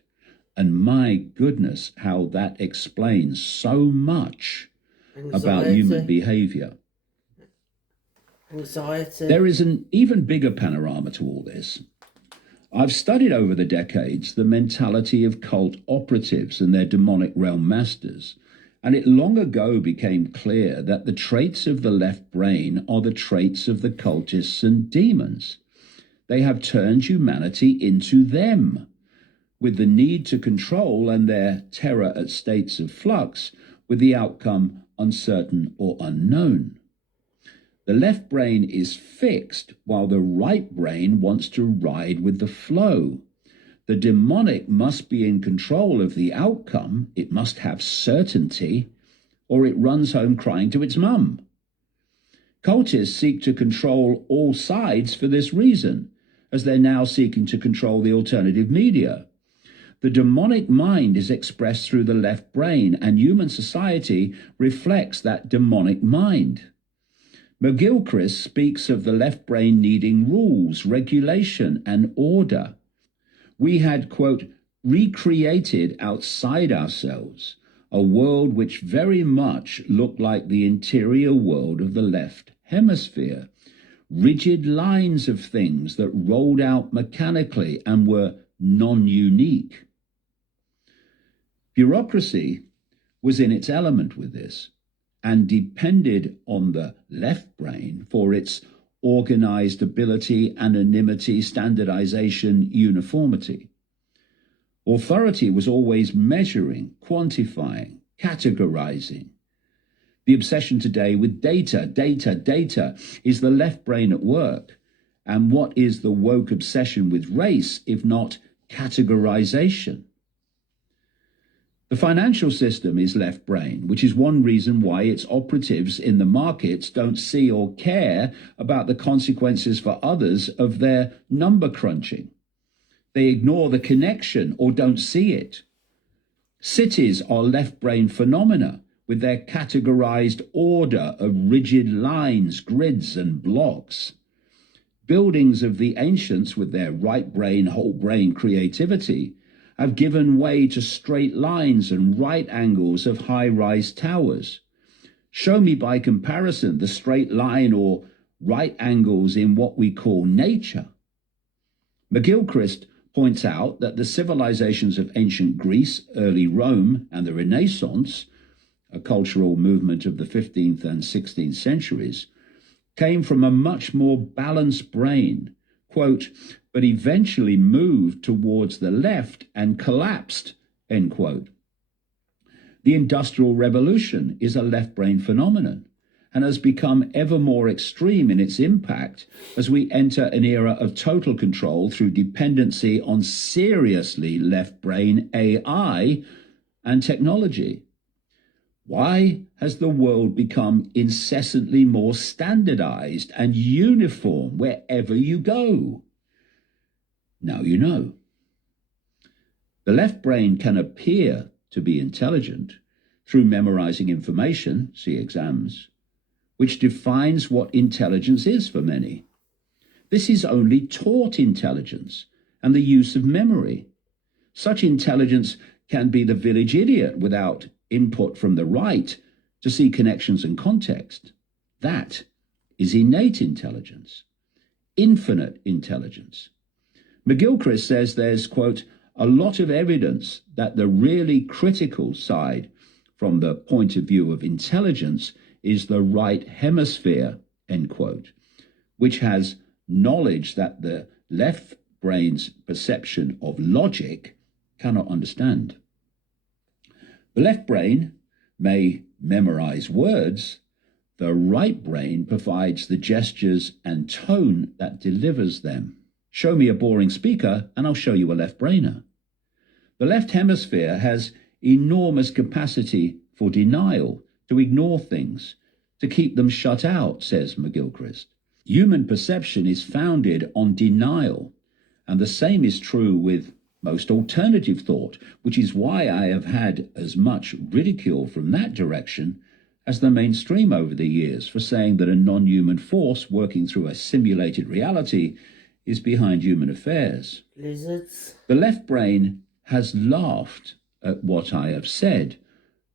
And my goodness, how that explains so much about human behavior. Anxiety. There is an even bigger panorama to all this. I've studied over the decades the mentality of cult operatives and their demonic realm masters, and it long ago became clear that the traits of the left brain are the traits of the cultists and demons. They have turned humanity into them, with the need to control and their terror at states of flux, with the outcome uncertain or unknown. The left brain is fixed while the right brain wants to ride with the flow. The demonic must be in control of the outcome, it must have certainty, or it runs home crying to its mum. Cultists seek to control all sides for this reason, as they're now seeking to control the alternative media. The demonic mind is expressed through the left brain, and human society reflects that demonic mind. McGilchrist speaks of the left brain needing rules, regulation, and order. We had, quote, recreated outside ourselves a world which very much looked like the interior world of the left hemisphere, rigid lines of things that rolled out mechanically and were non-unique. Bureaucracy was in its element with this and depended on the left brain for its organized ability, anonymity, standardization, uniformity. Authority was always measuring, quantifying, categorizing. The obsession today with data is the left brain at work. And what is the woke obsession with race, if not categorization? The financial system is left brain, which is one reason why its operatives in the markets don't see or care about the consequences for others of their number crunching. They ignore the connection or don't see it. Cities are left brain phenomena with their categorized order of rigid lines, grids, and blocks. Buildings of the ancients with their right brain, whole brain creativity have given way to straight lines and right angles of high-rise towers. Show me by comparison the straight line or right angles in what we call nature. McGilchrist points out that the civilizations of ancient Greece, early Rome, and the Renaissance, a cultural movement of the 15th and 16th centuries, came from a much more balanced brain, quote, but eventually moved towards the left and collapsed, end quote. The Industrial Revolution is a left brain phenomenon and has become ever more extreme in its impact as we enter an era of total control through dependency on seriously left brain AI and technology. Why has the world become incessantly more standardized and uniform wherever you go? Now you know. The left brain can appear to be intelligent through memorizing information, see exams, which defines what intelligence is for many. This is only taught intelligence and the use of memory. Such intelligence can be the village idiot without input from the right to see connections and context. That is innate intelligence, infinite intelligence. McGilchrist says there's, quote, a lot of evidence that the really critical side from the point of view of intelligence is the right hemisphere, end quote, which has knowledge that the left brain's perception of logic cannot understand. The left brain may memorize words. The right brain provides the gestures and tone that delivers them. Show me a boring speaker and I'll show you a left brainer. The left hemisphere has enormous capacity for denial, to ignore things, to keep them shut out, says McGilchrist. Human perception is founded on denial, and the same is true with most alternative thought, which is why I have had as much ridicule from that direction as the mainstream over the years for saying that a non-human force working through a simulated reality is behind human affairs. Lizards. The left brain has laughed at what I have said,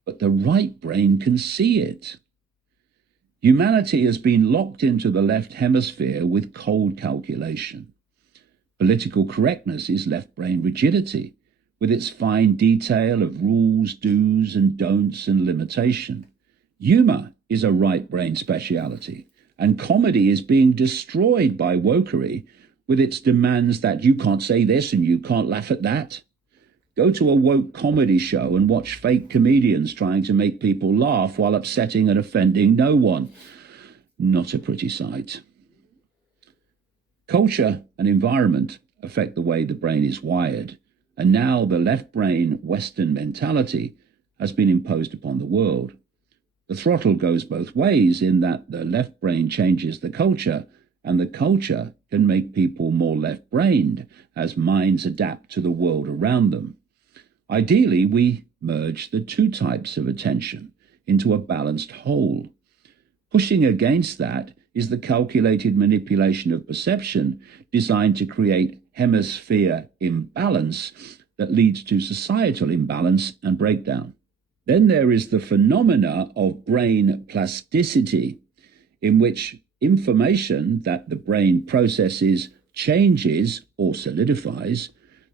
but the right brain can see it. Humanity has been locked into the left hemisphere with cold calculation. Political correctness is left brain rigidity, with its fine detail of rules, do's and don'ts and limitation. Humor is a right brain speciality, and comedy is being destroyed by wokery with its demands that you can't say this and you can't laugh at that. Go to a woke comedy show and watch fake comedians trying to make people laugh while upsetting and offending no one. Not a pretty sight. Culture and environment affect the way the brain is wired, and now the left brain Western mentality has been imposed upon the world. The throttle goes both ways in that the left brain changes the culture, and the culture can make people more left-brained as minds adapt to the world around them. Ideally, we merge the two types of attention into a balanced whole. Pushing against that is the calculated manipulation of perception designed to create hemisphere imbalance that leads to societal imbalance and breakdown. Then there is the phenomena of brain plasticity, in which information that the brain processes changes or solidifies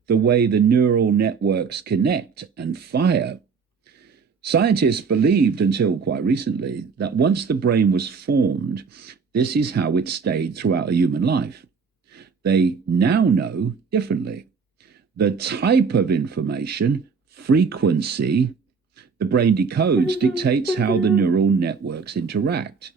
the way the neural networks connect and fire. Scientists believed until quite recently that once the brain was formed, this is how it stayed throughout a human life. They now know differently. The type of information, frequency, the brain decodes dictates how the neural networks interact.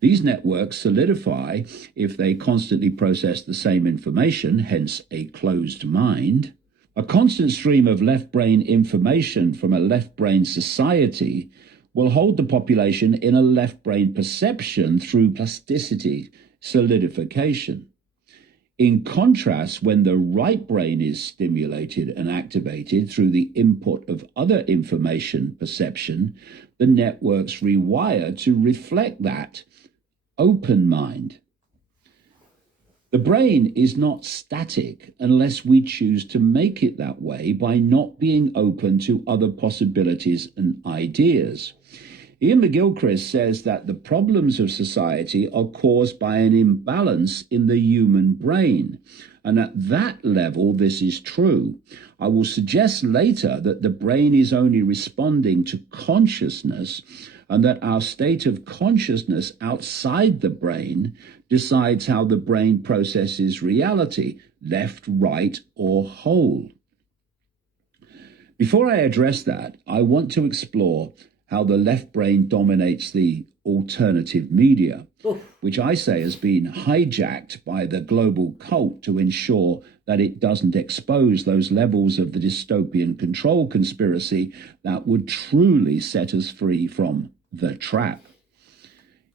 These networks solidify if they constantly process the same information, hence a closed mind. A constant stream of left brain information from a left brain society will hold the population in a left brain perception through plasticity, solidification. In contrast, when the right brain is stimulated and activated through the input of other information perception, the networks rewire to reflect that open mind. The brain is not static unless we choose to make it that way by not being open to other possibilities and ideas. Ian McGilchrist says that the problems of society are caused by an imbalance in the human brain, and at that level this is true. I will suggest later that the brain is only responding to consciousness, and that our state of consciousness outside the brain decides how the brain processes reality, left, right, or whole. Before I address that, I want to explore how the left brain dominates the alternative media, which I say has been hijacked by the global cult to ensure that it doesn't expose those levels of the dystopian control conspiracy that would truly set us free from the trap.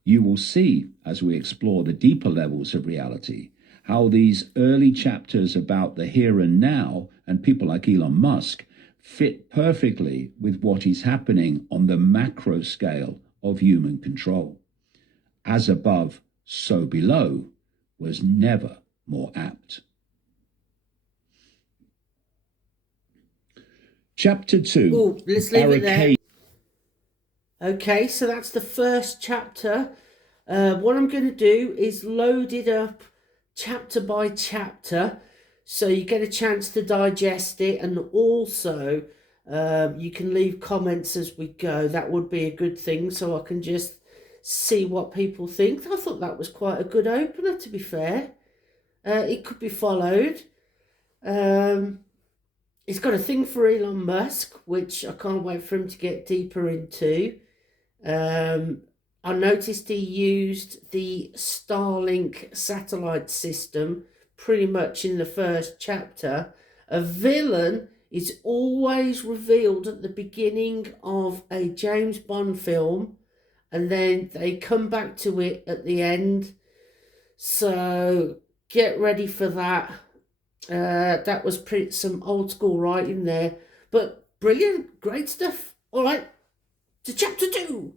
You will see, as we explore the deeper levels of reality, how these early chapters about the here and now and people like Elon Musk fit perfectly with what is happening on the macro scale of human control. as above, so below was never more apt. Chapter 2. Oh, let's leave it there. Okay, so that's the first chapter. What I'm going to do is load it up chapter by chapter, so you get a chance to digest it, and also you can leave comments as we go. That would be a good thing, so I can just see what people think. I thought that was quite a good opener, to be fair. It could be followed. It's got a thing for Elon Musk, which I can't wait for him to get deeper into. I noticed he used the Starlink satellite system pretty much in the first chapter. A villain is always revealed at the beginning of a James Bond film, and then they come back to it at the end. So get ready for that. That was some old school writing there, but brilliant, great stuff. All right, to chapter 2.